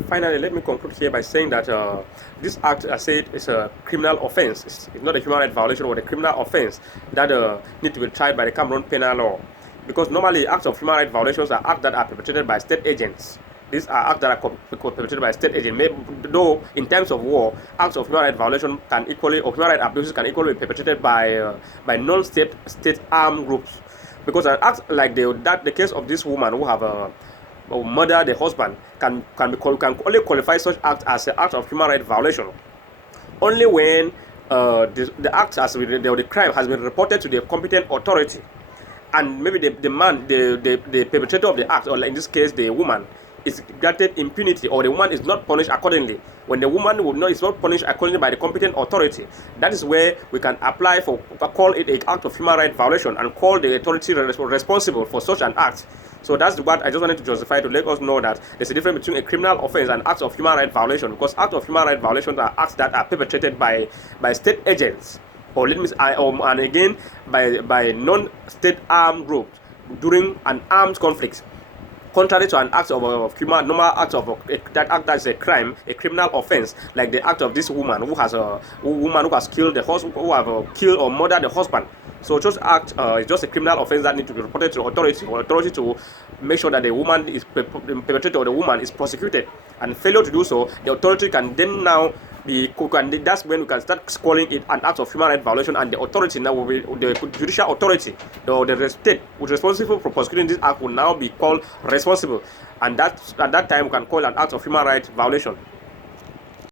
finally, let me conclude here by saying that this act, I said, is a criminal offense. It's not a human rights violation or a criminal offense that need to be tried by the Cameroon penal law. Because normally, acts of human rights violations are acts that are perpetrated by state agents. These are acts that are perpetrated by state agents. Though in times of war, acts of human rights violation can equally, or human rights abuses can equally be perpetrated by non-state armed groups. Because an act like the case of this woman who have murdered the husband can only qualify such act as an act of human rights violation only when the act the crime has been reported to the competent authority, and maybe the perpetrator of the act, or in this case the woman, is granted impunity, or the woman is not punished accordingly. When the woman is not punished accordingly by the competent authority, that is where we can apply for call it an act of human rights violation and call the authority responsible for such an act. So that's what I just wanted to justify, to let us know that there's a difference between a criminal offense and acts of human rights violation, because acts of human rights violations are acts that are perpetrated by state agents, or let me say, and again by non-state armed groups during an armed conflict. Contrary to an act of normal act of that act that is a crime, a criminal offense, like the act of this woman who has killed the husband, who have killed or murdered the husband. So just act is just a criminal offense that needs to be reported to authority, or authority to make sure that the woman is perpetrator, or the woman is prosecuted. And failure to do so, the authority can then now that's when we can start calling it an act of human rights violation, and the authority now will be the judicial authority, the state which is responsible for prosecuting this act will now be called responsible, and at that time we can call an act of human rights violation.